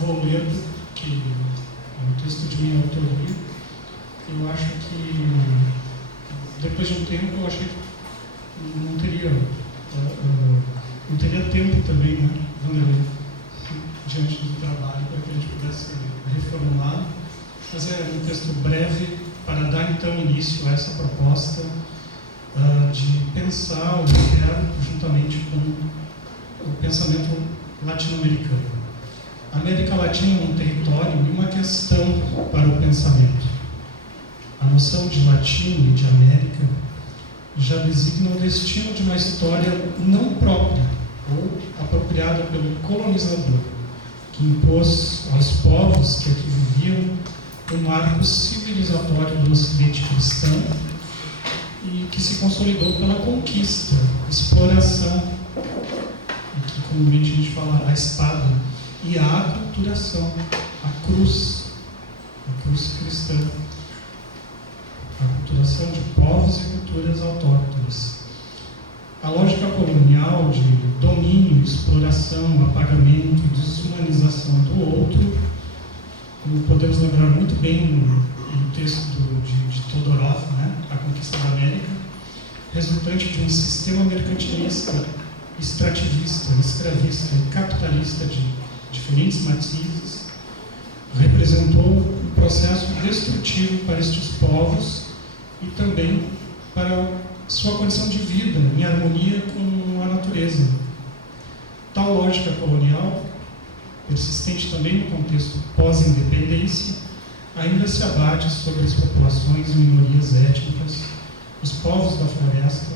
vou ler, que é um texto de minha autoria. Eu acho que, depois de um tempo, eu achei que não teria tempo também, né, Vanderlei, diante do trabalho, para que a gente pudesse reformular. Mas é um texto breve para dar, então, início a essa proposta de pensar o inferno juntamente com o pensamento latino-americano. A América Latina é um território e uma questão para o pensamento. A noção de latino e de América já designa o destino de uma história não própria ou apropriada pelo colonizador, que impôs aos povos que aqui viviam um marco civilizatório do Ocidente cristão e que se consolidou pela conquista, exploração, e que comumente a gente fala a espada, e a aculturação, a cruz cristã, a aculturação de povos e culturas autóctones. A lógica colonial de domínio, exploração, apagamento e desumanização do outro, como podemos lembrar muito bem no texto de Todorov, né, A Conquista da América, resultante de um sistema mercantilista, extrativista, escravista e capitalista de diferentes matizes, representou um processo destrutivo para estes povos e também para sua condição de vida em harmonia com a natureza. Tal lógica colonial, persistente também no contexto pós-independência, ainda se abate sobre as populações e minorias étnicas, os povos da floresta,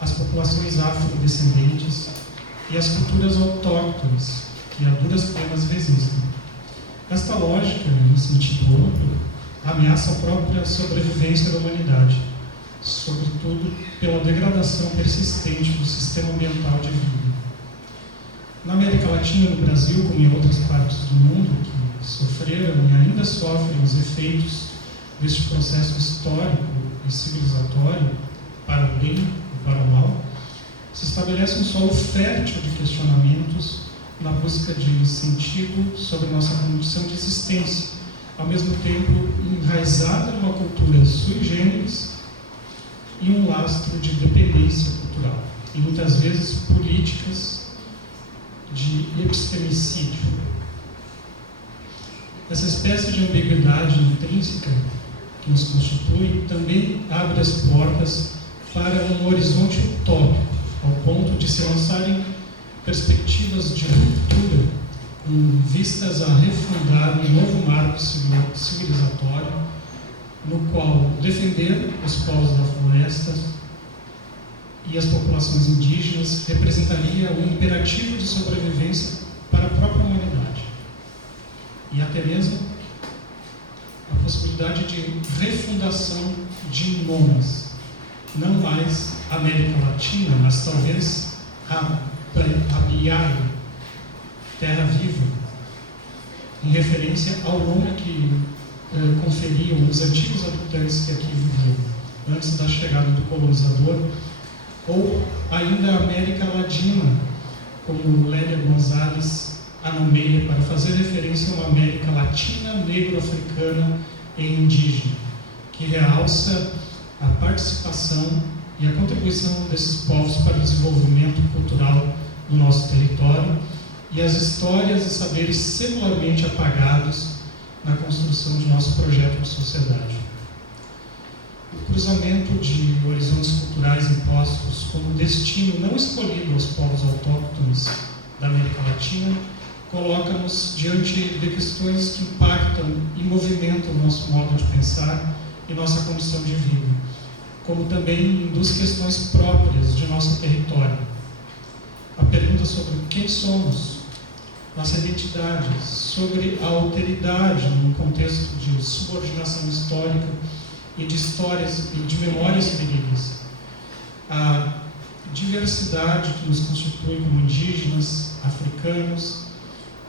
as populações afrodescendentes e as culturas autóctones, que a duras penas resistem. Esta lógica, em sentido amplo, ameaça a própria sobrevivência da humanidade, sobretudo pela degradação persistente do sistema ambiental de vida. Na América Latina e no Brasil, como em outras partes do mundo que sofreram e ainda sofrem os efeitos deste processo histórico e civilizatório, para o bem e para o mal, se estabelece um solo fértil de questionamentos na busca de sentido sobre nossa condição de existência, ao mesmo tempo enraizada numa cultura sui generis e um lastro de dependência cultural, e muitas vezes políticas de epistemicídio. Essa espécie de ambiguidade intrínseca que nos constitui também abre as portas para um horizonte utópico, ao ponto de se lançarem perspectivas de ruptura com vistas a refundar um novo marco civilizatório no qual defender os povos da floresta e as populações indígenas representaria um imperativo de sobrevivência para a própria humanidade. E até mesmo a possibilidade de refundação de nomes, não mais América Latina, mas talvez Abiai, Terra Viva, em referência ao nome que conferiam os antigos habitantes que aqui viviam, antes da chegada do colonizador, ou ainda América Latina, como Lélia Gonzalez a nomeia, para fazer referência a uma América Latina, negro-africana e indígena, que realça a participação e a contribuição desses povos para o desenvolvimento cultural do nosso território e as histórias e saberes secularmente apagados na construção de nosso projeto de sociedade. O cruzamento de horizontes culturais impostos como destino não escolhido aos povos autóctones da América Latina coloca-nos diante de questões que impactam e movimentam o nosso modo de pensar e nossa condição de vida, como também induz questões próprias de nosso território. A pergunta sobre quem somos, nossa identidade, sobre a alteridade no contexto de subordinação histórica e de histórias e de memórias verídicas, a diversidade que nos constitui como indígenas, africanos,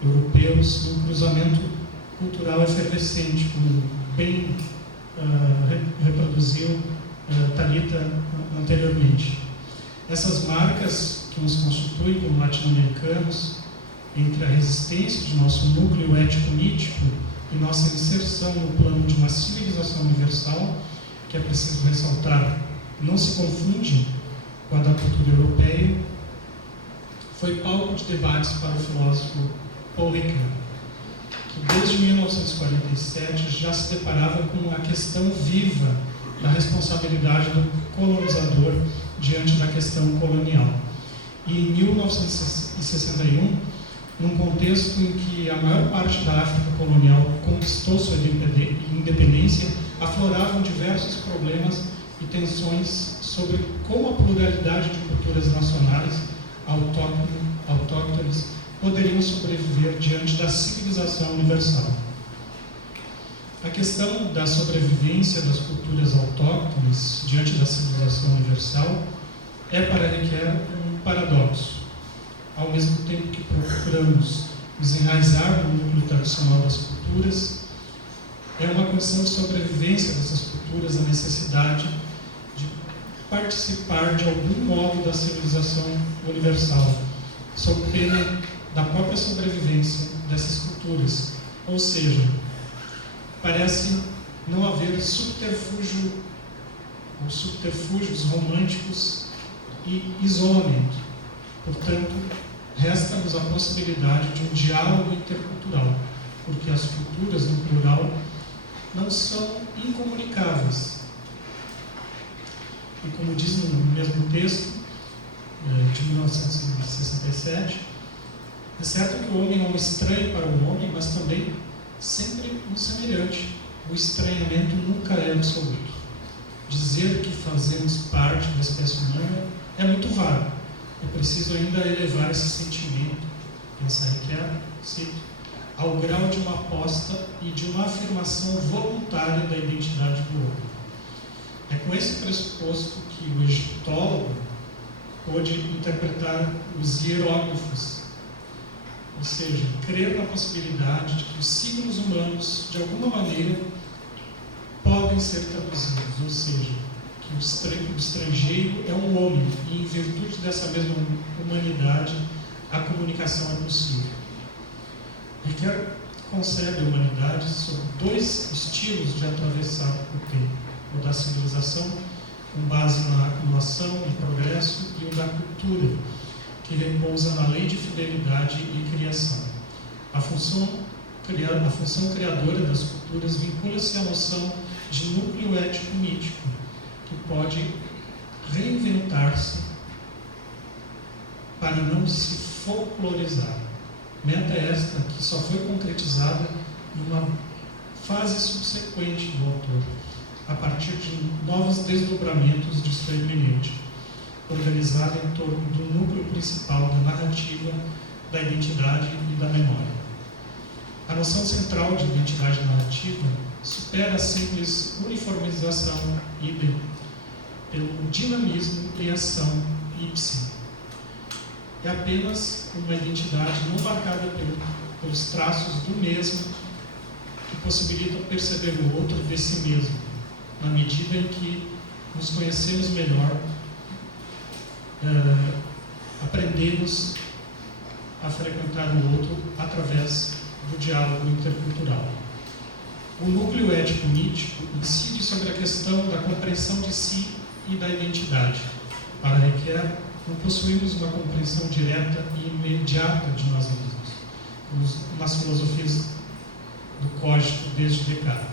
europeus, e um cruzamento cultural efervescente, como bem reproduziu Thalita anteriormente. Essas marcas que nos constituem como latino-americanos entre a resistência de nosso núcleo ético-mítico e nossa inserção no plano de uma civilização universal, que é preciso ressaltar, não se confunde com a da cultura europeia, foi palco de debates para o filósofo Paul Ricoeur, que desde 1947 já se deparava com a questão viva da responsabilidade do colonizador diante da questão colonial. E em 1961, num contexto em que a maior parte da África colonial conquistou sua independência, afloravam diversos problemas e tensões sobre como a pluralidade de culturas nacionais autóctones poderiam sobreviver diante da civilização universal. A questão da sobrevivência das culturas autóctones diante da civilização universal é para Ricoeur um paradoxo. Ao mesmo tempo que procuramos nos enraizar no núcleo tradicional das culturas, é uma condição de sobrevivência dessas culturas a necessidade de participar de algum modo da civilização universal, sob pena da própria sobrevivência dessas culturas. Ou seja, parece não haver subterfúgio ou subterfúgios românticos e isolamento. Portanto, resta-nos a possibilidade de um diálogo intercultural, porque as culturas, no plural, não são incomunicáveis. E como diz no mesmo texto, de 1967, é certo que o homem é um estranho para o homem, mas também sempre um semelhante. O estranhamento nunca é absoluto. Dizer que fazemos parte da espécie humana é muito vago. É preciso ainda elevar esse sentimento, pensar Ricoeur, cito, ao grau de uma aposta e de uma afirmação voluntária da identidade do homem. É com esse pressuposto que o egiptólogo pôde interpretar os hieróglifos, ou seja, crer na possibilidade de que os signos humanos, de alguma maneira, podem ser traduzidos, ou seja, que o estrangeiro é um homem e, em virtude dessa mesma humanidade, a comunicação é possível. Ricoeur concebe a humanidade sob dois estilos de atravessar o tempo: o da civilização, com base na acumulação e progresso, e o da cultura, que repousa na lei de fidelidade e criação. A função criadora das culturas vincula-se à noção de núcleo ético-mítico, que pode reinventar-se para não se folclorizar. Meta esta que só foi concretizada numa fase subsequente do autor, a partir de novos desdobramentos de sua hermenêutica, organizada em torno do núcleo principal da narrativa, da identidade e da memória. A noção central de identidade narrativa supera a simples uniformização idem pelo dinamismo e ação ipsi. É apenas uma identidade não marcada pelos traços do mesmo que possibilitam perceber o outro de si mesmo, na medida em que nos conhecemos melhor, aprendemos a frequentar o outro através do diálogo intercultural. O núcleo ético-mítico incide sobre a questão da compreensão de si e da identidade. Para Ricoeur, não possuímos uma compreensão direta e imediata de nós mesmos, como nas filosofias do código desde Descartes.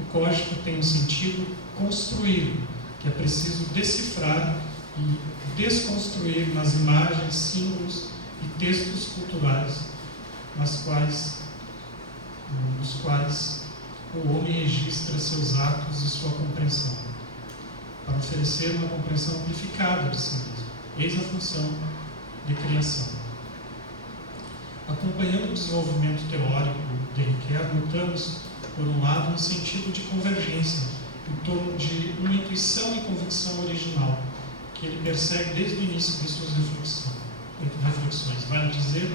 O código tem um sentido construído, que é preciso decifrar e desconstruir nas imagens, símbolos e textos culturais nos quais o homem registra seus atos e sua compreensão, para oferecer uma compreensão amplificada de si mesmo. Eis a função de criação. Acompanhando o desenvolvimento teórico de Ricoeur, notamos, por um lado, um sentido de convergência em torno de uma intuição e convicção original, que ele persegue desde o início de suas reflexões, vale dizer,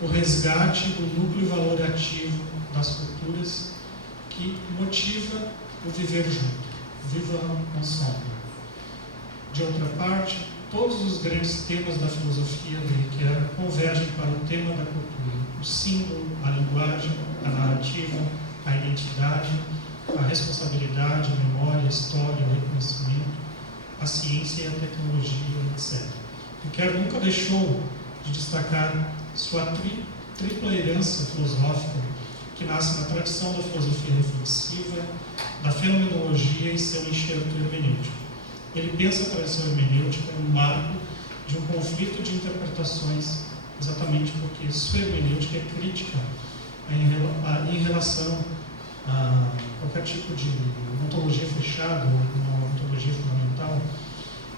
o resgate do núcleo valorativo das culturas que motiva o viver junto, viva ensemble. De outra parte, todos os grandes temas da filosofia de Ricoeur convergem para o tema da cultura. o símbolo, a linguagem, a narrativa, a identidade, a responsabilidade, a memória, a história, o reconhecimento, a ciência e a tecnologia, etc. Riquet nunca deixou de destacar sua tripla herança filosófica, que nasce na tradição da filosofia reflexiva, da fenomenologia e seu enxerto hermenêutico. Ele pensa a tradição hermenêutica no marco de um conflito de interpretações, exatamente porque sua hermenêutica é crítica em relação a qualquer tipo de ontologia fechada ou uma ontologia fundamental,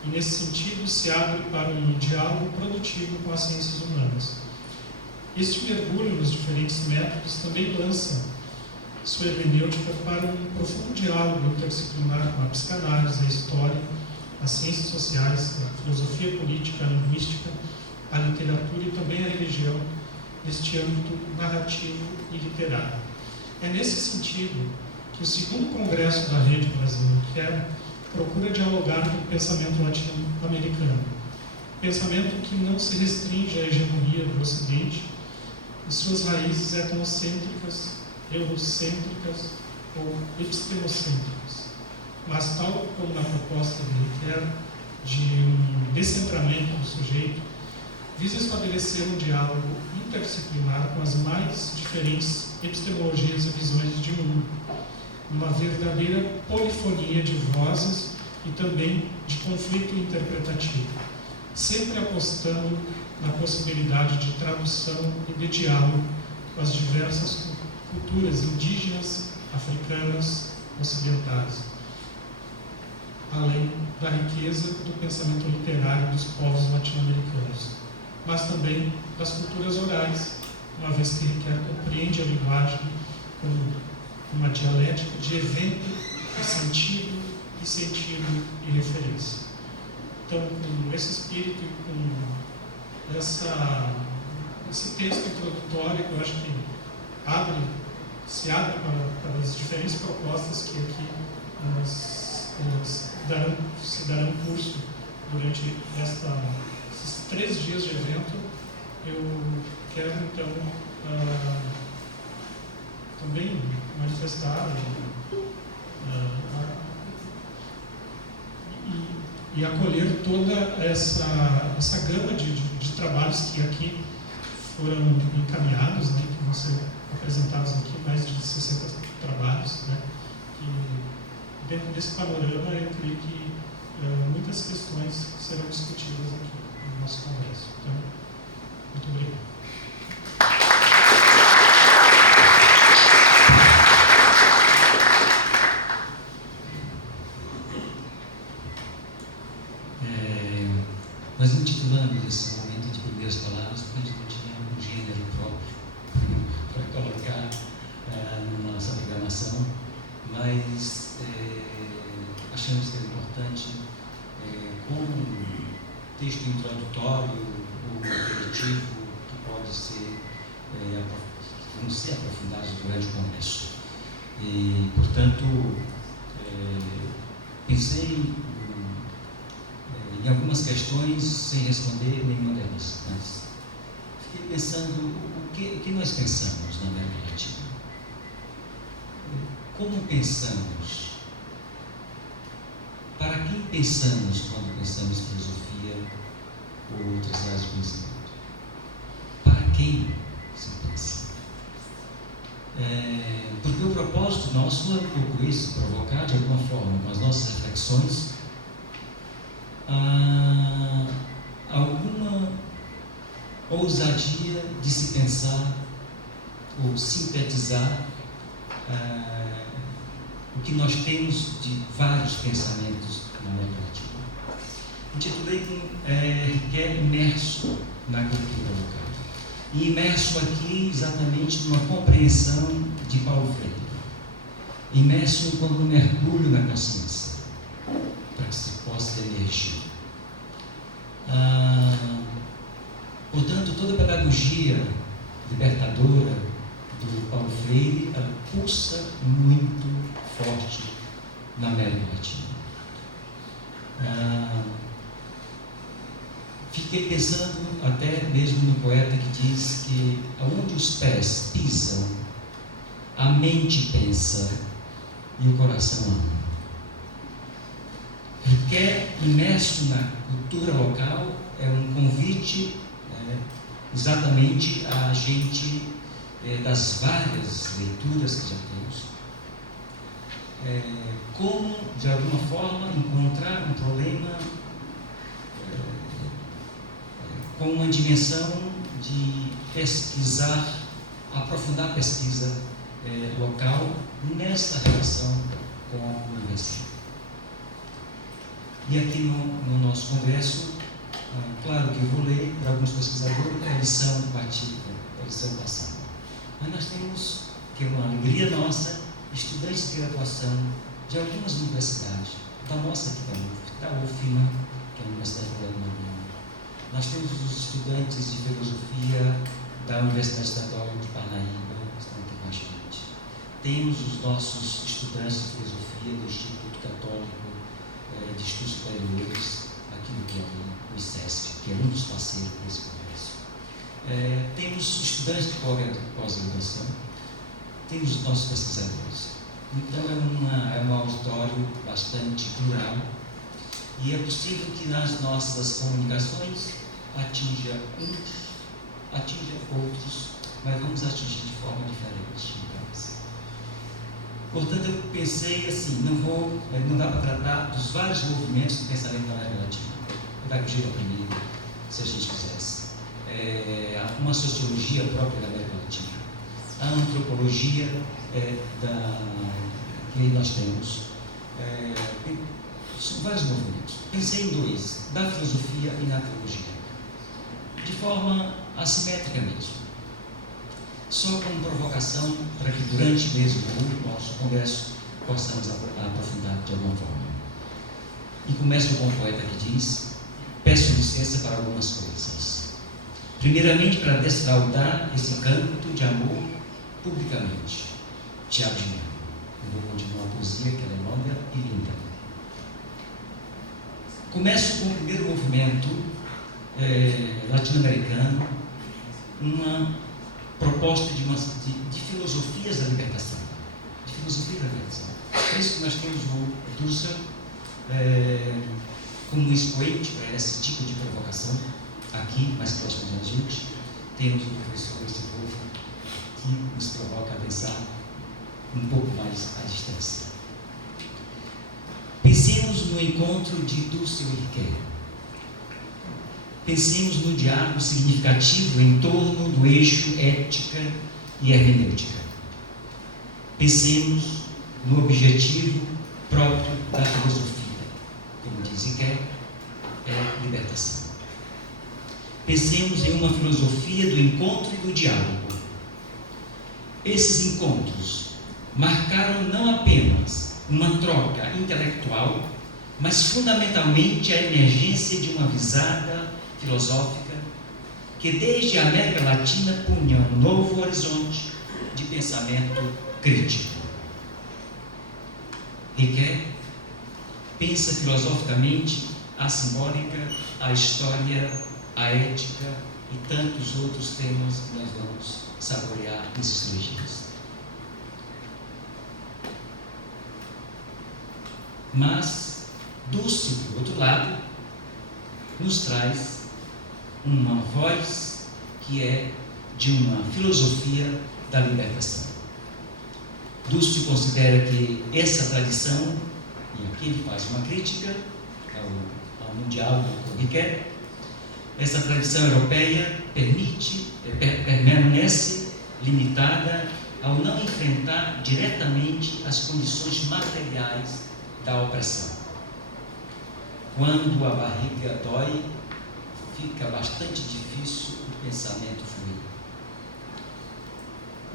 e nesse sentido se abre para um diálogo produtivo com as ciências humanas. Este mergulho nos diferentes métodos também lança sua hermenêutica para um profundo diálogo interdisciplinar com a psicanálise, a história, as ciências sociais, a filosofia política, a linguística, a literatura e também a religião, neste âmbito narrativo e literário. É nesse sentido que o segundo congresso da Rede Brasil Riquet procura dialogar com o pensamento latino-americano, pensamento que não se restringe à hegemonia do Ocidente e suas raízes etnocêntricas, eurocêntricas ou epistemocêntricas, mas tal como na proposta de Riquet de um descentramento do sujeito, visa estabelecer um diálogo interdisciplinar com as mais diferentes epistemologias e visões de mundo, uma verdadeira polifonia de vozes e também de conflito interpretativo, sempre apostando na possibilidade de tradução e de diálogo com as diversas culturas indígenas, africanas, ocidentais, além da riqueza do pensamento literário dos povos latino-americanos, mas também das culturas orais, uma vez que Riquet compreende a linguagem como uma dialética de evento, de sentido e referência. Então, com esse espírito e com esse texto introdutório, que eu acho que se abre para as diferentes propostas que aqui se darão curso durante esses 3 dias de evento. Eu quero, então, também manifestar e acolher toda essa gama de trabalhos que aqui foram encaminhados, né, que vão ser apresentados aqui, mais de 60 trabalhos, né, e dentro desse panorama eu creio que muitas questões serão discutidas aqui no nosso congresso. Então, muito obrigado. Nós intitulamos esse momento de primeiras palavras porque a gente não tinha um gênero próprio para colocar na nossa programação, mas achamos que é importante, como texto introdutório ou aperitivo que pode ser, vão ser aprofundados durante o congresso. E, portanto, pensei em algumas questões sem responder nenhuma delas, mas fiquei pensando o que nós pensamos na América Latina. Como pensamos? Para quem pensamos quando pensamos filosofia ou outras áreas de conhecimento? Para quem se pensa? Porque o propósito nosso é um pouco isso, provocar de alguma forma com as nossas reflexões alguma ousadia de se pensar ou sintetizar o que nós temos de vários pensamentos na América Latina. Intitulei Riquet imerso na cultura local. E imerso aqui exatamente numa compreensão de Paulo Freire. Imerso enquanto um mergulho na consciência, para que se possa emergir. Portanto, toda a pedagogia libertadora do Paulo Freire, ela pulsa muito forte na América Latina. Fiquei pensando até mesmo no poeta que diz que aonde os pés pisam, a mente pensa e o coração ama. Requer, imerso na cultura local, é um convite exatamente a gente, das várias leituras que já temos, como, de alguma forma, encontrar um problema com uma dimensão de pesquisar, aprofundar a pesquisa local nessa relação com a universidade. E aqui no nosso congresso, claro que eu vou ler para alguns pesquisadores a lição batida, a lição passada. Mas nós temos, que é uma alegria nossa, estudantes de graduação de algumas universidades, da nossa aqui da UFMA, que é a Universidade Federal de Maranhão. Nós temos os estudantes de filosofia da Universidade Estadual de Parnaíba, que estão aqui com a gente. Temos os nossos estudantes de filosofia do Instituto Católico de Estudos Superiores, aqui no Piauí, o ICESP, que é um dos parceiros desse congresso. Temos estudantes de pós-graduação, temos os nossos pesquisadores. Então é um auditório bastante plural e é possível que nas nossas comunicações atinja uns, atinja outros, mas vamos atingir de forma diferente. Portanto, eu pensei assim, não dá para tratar dos vários movimentos do pensamento da América Latina. Vai fugir da primeira, se a gente quisesse. Uma sociologia própria da América Latina. A antropologia que aí nós temos. São vários movimentos. Pensei em dois, da filosofia e na teologia. De forma assimétrica mesmo. Só como provocação para que durante mesmo o nosso congresso possamos aprofundar de alguma forma. E começo com um poeta que diz: peço licença para algumas coisas. Primeiramente, para desfraudar esse canto de amor publicamente. Tiago de Mello. Eu vou continuar a poesia, que ela é longa e linda. Começo com o primeiro movimento latino-americano, uma proposta de filosofias da libertação. De filosofia da libertação. É isso que nós temos no Dussel como um expoente para esse tipo de provocação. Aqui, mais próximo da gente, temos o professor Wolff, que nos provoca a pensar um pouco mais à distância. Pensemos no encontro de Dussel e Riquet. Pensemos no diálogo significativo em torno do eixo ética e hermenêutica. Pensemos no objetivo próprio da filosofia, como diz Riquet, é libertação. Pensemos em uma filosofia do encontro e do diálogo. Esses encontros marcaram não apenas uma troca intelectual, mas fundamentalmente a emergência de uma visada filosófica que desde a América Latina punha um novo horizonte de pensamento crítico. Riquet pensa filosoficamente a simbólica, a história, a ética e tantos outros temas que nós vamos saborear nesses 3 dias. Mas, Dussel, por outro lado, nos traz uma voz que é de uma filosofia da libertação. Dussel considera que essa tradição, e aqui ele faz uma crítica ao mundial do Riquet, essa tradição europeia permanece limitada ao não enfrentar diretamente as condições materiais da opressão. Quando a barriga dói, fica bastante difícil o pensamento fluir.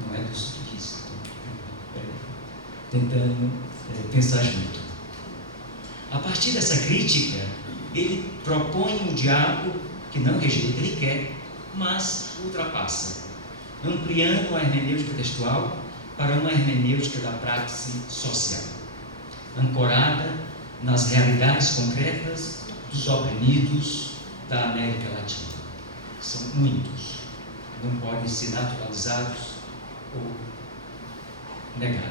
Não é Dussel que diz, tentando pensar junto. A partir dessa crítica, ele propõe um diálogo que não rejeita Riquet, mas ultrapassa, ampliando a hermenêutica textual para uma hermenêutica da praxis social, ancorada nas realidades concretas dos oprimidos, da América Latina. São muitos, não podem ser naturalizados ou negados.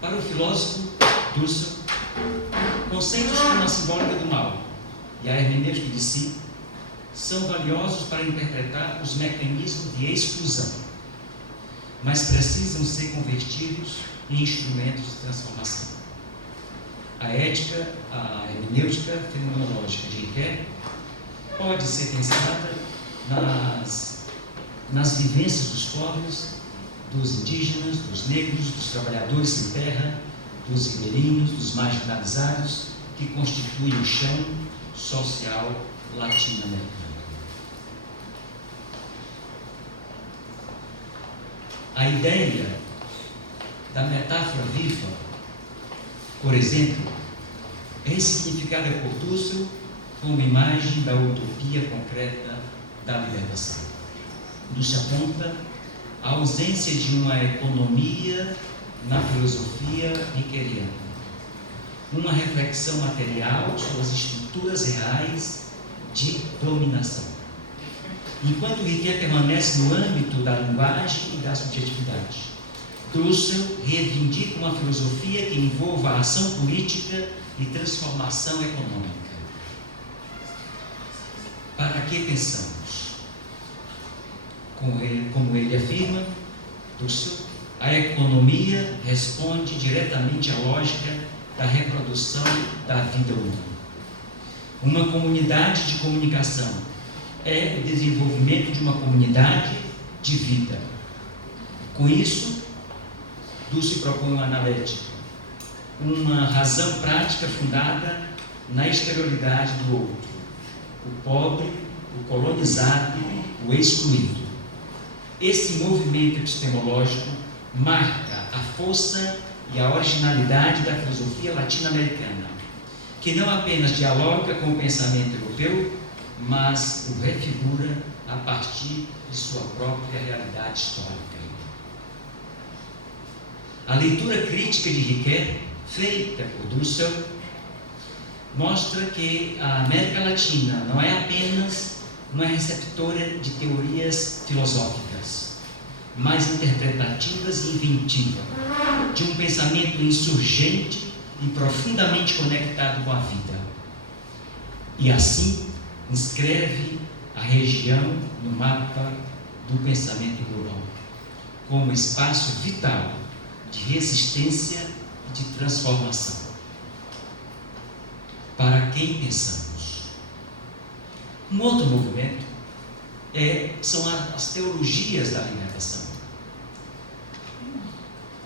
Para o filósofo Dussel, conceitos como a simbólica do mal e a hermenêutica de si são valiosos para interpretar os mecanismos de exclusão, mas precisam ser convertidos em instrumentos de transformação. A ética, a hermenêutica fenomenológica de Riquet pode ser pensada nas vivências dos pobres, dos indígenas, dos negros, dos trabalhadores sem terra, dos ribeirinhos, dos marginalizados, que constituem o chão social latino-americano. A ideia da metáfora viva, por exemplo, é significada por Dussel como imagem da utopia concreta da libertação. Dussel aponta a ausência de uma economia na filosofia riqueriana, uma reflexão material sobre as estruturas reais de dominação. Enquanto Riquet permanece no âmbito da linguagem e da subjetividade, Dussel reivindica uma filosofia que envolva a ação política e transformação econômica. Para que pensamos? Como ele afirma, Dussel, a economia responde diretamente à lógica da reprodução da vida humana. Uma comunidade de comunicação é o desenvolvimento de uma comunidade de vida. Com isso, Dussel propõe uma analética, uma razão prática fundada na exterioridade do outro, o pobre, o colonizado, o excluído. Esse movimento epistemológico marca a força e a originalidade da filosofia latino-americana, que não apenas dialoga com o pensamento europeu, mas o refigura a partir de sua própria realidade histórica. A leitura crítica de Riquet, feita por Dussel, mostra que a América Latina não é apenas uma receptora de teorias filosóficas, mas interpretativas e inventivas, de um pensamento insurgente e profundamente conectado com a vida. E assim inscreve a região no mapa do pensamento global, como espaço vital de resistência e de transformação. Para quem pensamos? Um outro movimento são as teologias da libertação.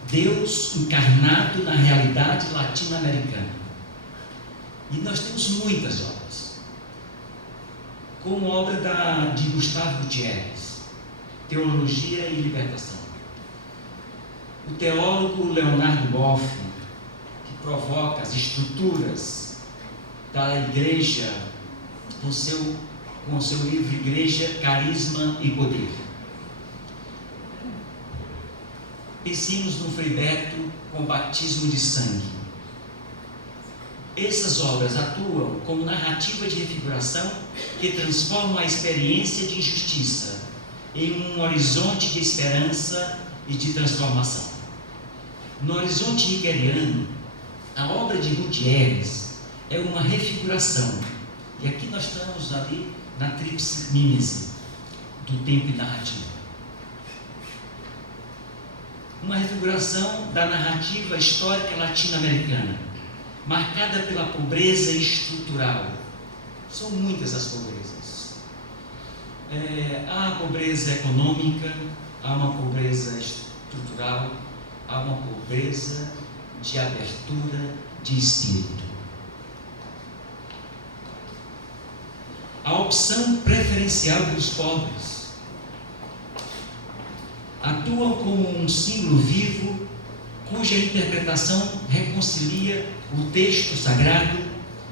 Deus encarnado na realidade latino-americana. E nós temos muitas obras, como a obra de Gustavo Gutierrez, Teologia e Libertação. O teólogo Leonardo Boff, que provoca as estruturas da igreja com o seu livro Igreja, Carisma e Poder. Pensemos no Frei Beto com o batismo de sangue. Essas obras atuam como narrativa de refiguração que transformam a experiência de injustiça em um horizonte de esperança e de transformação. No horizonte riqueriano, a obra de Gutierrez é uma refiguração, e aqui nós estamos ali na tríplice mímese do tempo e narrativa. Uma refiguração da narrativa histórica latino-americana, marcada pela pobreza estrutural. São muitas as pobrezas. Há a pobreza econômica, há uma pobreza estrutural, há uma pobreza de abertura de espírito. A opção preferencial dos pobres atuam como um símbolo vivo cuja interpretação reconcilia o texto sagrado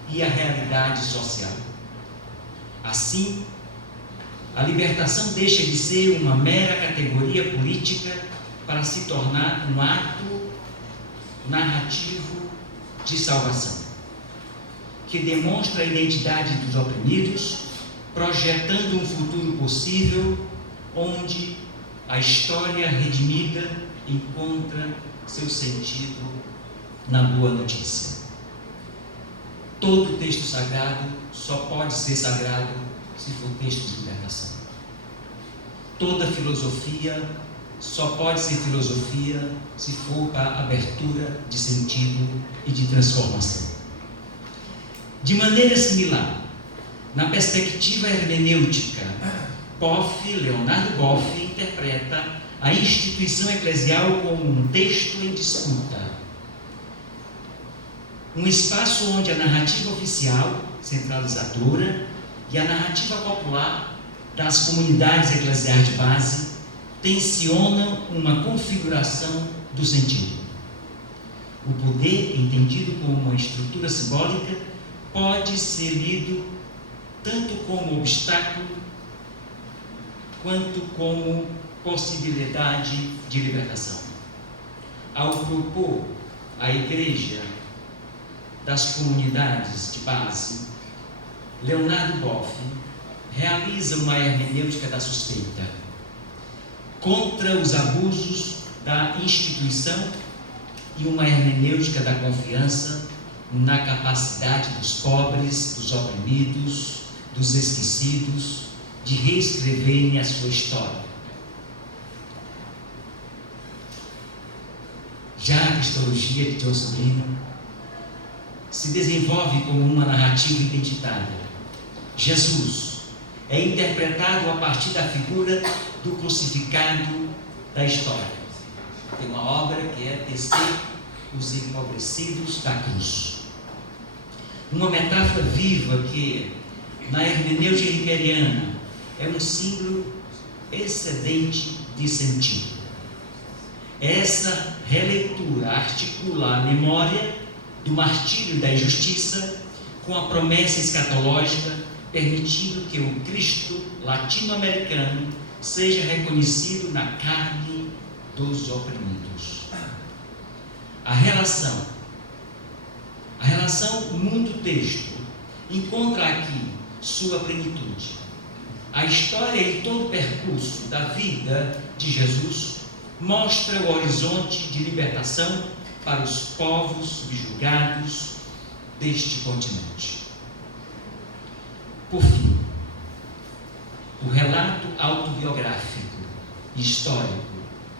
e a realidade social. Assim, a libertação deixa de ser uma mera categoria política para se tornar um ato narrativo de salvação, que demonstra a identidade dos oprimidos, projetando um futuro possível onde a história redimida encontra seu sentido na boa notícia. Todo texto sagrado só pode ser sagrado se for texto de libertação. Toda filosofia só pode ser filosofia se for para abertura de sentido e de transformação. De maneira similar, na perspectiva hermenêutica, Leonardo Boff interpreta a instituição eclesial como um texto em disputa. Um espaço onde a narrativa oficial, centralizadora, e a narrativa popular das comunidades eclesiais de base tensionam uma configuração do sentido. O poder, entendido como uma estrutura simbólica, pode ser lido tanto como obstáculo quanto como possibilidade de libertação. Ao propor a igreja das comunidades de base, Leonardo Boff realiza uma hermenêutica da suspeita contra os abusos da instituição e uma hermenêutica da confiança na capacidade dos pobres, dos oprimidos, dos esquecidos, de reescreverem a sua história. Já a cristologia de John Sobrino se desenvolve como uma narrativa identitária. Jesus é interpretado a partir da figura do crucificado da história. Tem uma obra que é tecer os empobrecidos da cruz. Uma metáfora viva que, na hermenêutica rickeriana, é um símbolo excedente de sentido. Essa releitura articula a memória do martírio da injustiça com a promessa escatológica, permitindo que o Cristo latino-americano seja reconhecido na carne dos oprimidos. A relação mundo-texto encontra aqui sua plenitude. A história e todo o percurso da vida de Jesus mostra o horizonte de libertação para os povos subjugados deste continente. Por fim, o relato autobiográfico e histórico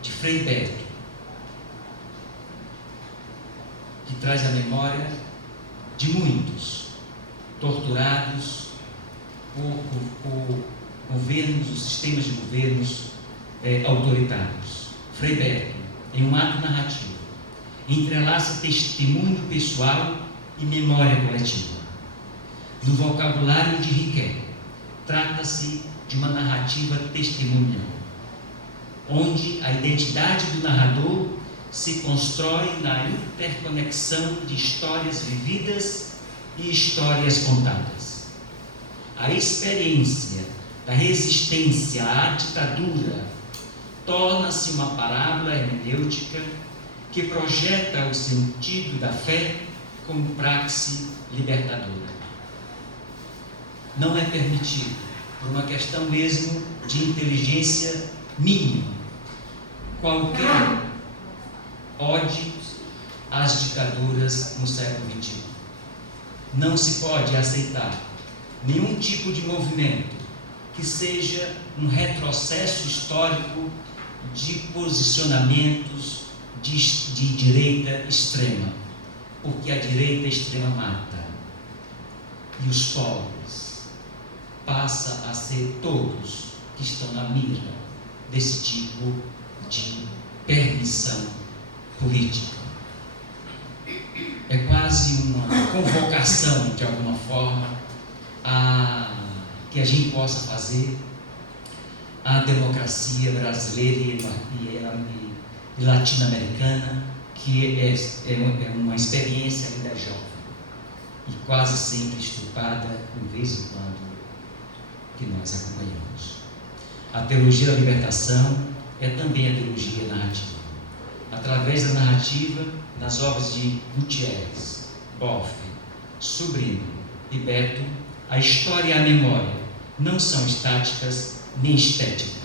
de Frei Beto, que traz a memória de muitos torturados por governos, os sistemas de governos autoritários. Frei Beto, em um ato narrativo, entrelaça testemunho pessoal e memória coletiva. No vocabulário de Riquet, trata-se de uma narrativa testemunhal, onde a identidade do narrador se constrói na interconexão de histórias vividas e histórias contadas. A experiência da resistência à ditadura torna-se uma parábola hermenêutica que projeta o sentido da fé como praxe libertadora. Não é permitido, por uma questão mesmo de inteligência mínima, qualquer ode às ditaduras no século XXI. Não se pode aceitar nenhum tipo de movimento que seja um retrocesso histórico de posicionamentos de direita extrema, porque a direita extrema mata, e os pobres passa a ser todos que estão na mira desse tipo de permissão política. É quase uma convocação, de alguma forma, que a gente possa fazer a democracia brasileira e latino-americana, que é uma experiência ainda jovem e quase sempre estuprada, de vez em quando, que nós acompanhamos. A teologia da libertação é também a teologia narrativa. Através da narrativa, nas obras de Gutierrez, Boff, Sobrino e Beto, a história e a memória não são estáticas nem estéticas.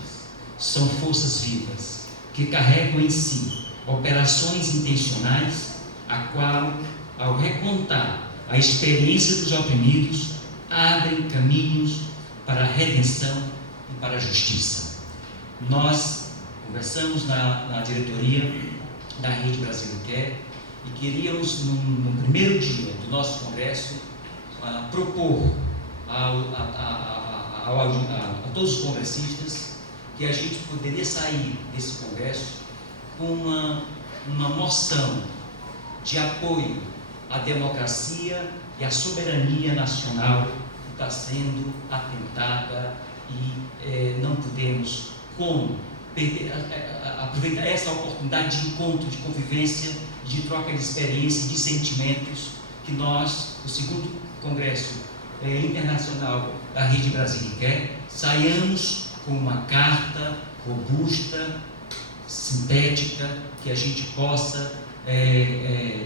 São forças vivas que carregam em si operações intencionais, a qual, ao recontar a experiência dos oprimidos, abrem caminhos para a redenção e para a justiça. Nós conversamos na diretoria da Rede Brasil Quer e queríamos, no primeiro dia do nosso congresso, propor a todos os congressistas que a gente poderia sair desse congresso com uma moção de apoio à democracia e à soberania nacional que está sendo atentada e não podemos aproveitar essa oportunidade de encontro, de convivência, de troca de experiência e de sentimentos que nós, o segundo Congresso Internacional da Rede Brasil Quer, saiamos com uma carta robusta, sintética, que a gente possa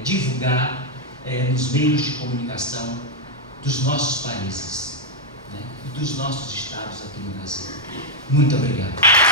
divulgar nos meios de comunicação dos nossos países, né, e dos nossos estados aqui no Brasil. Muito obrigado.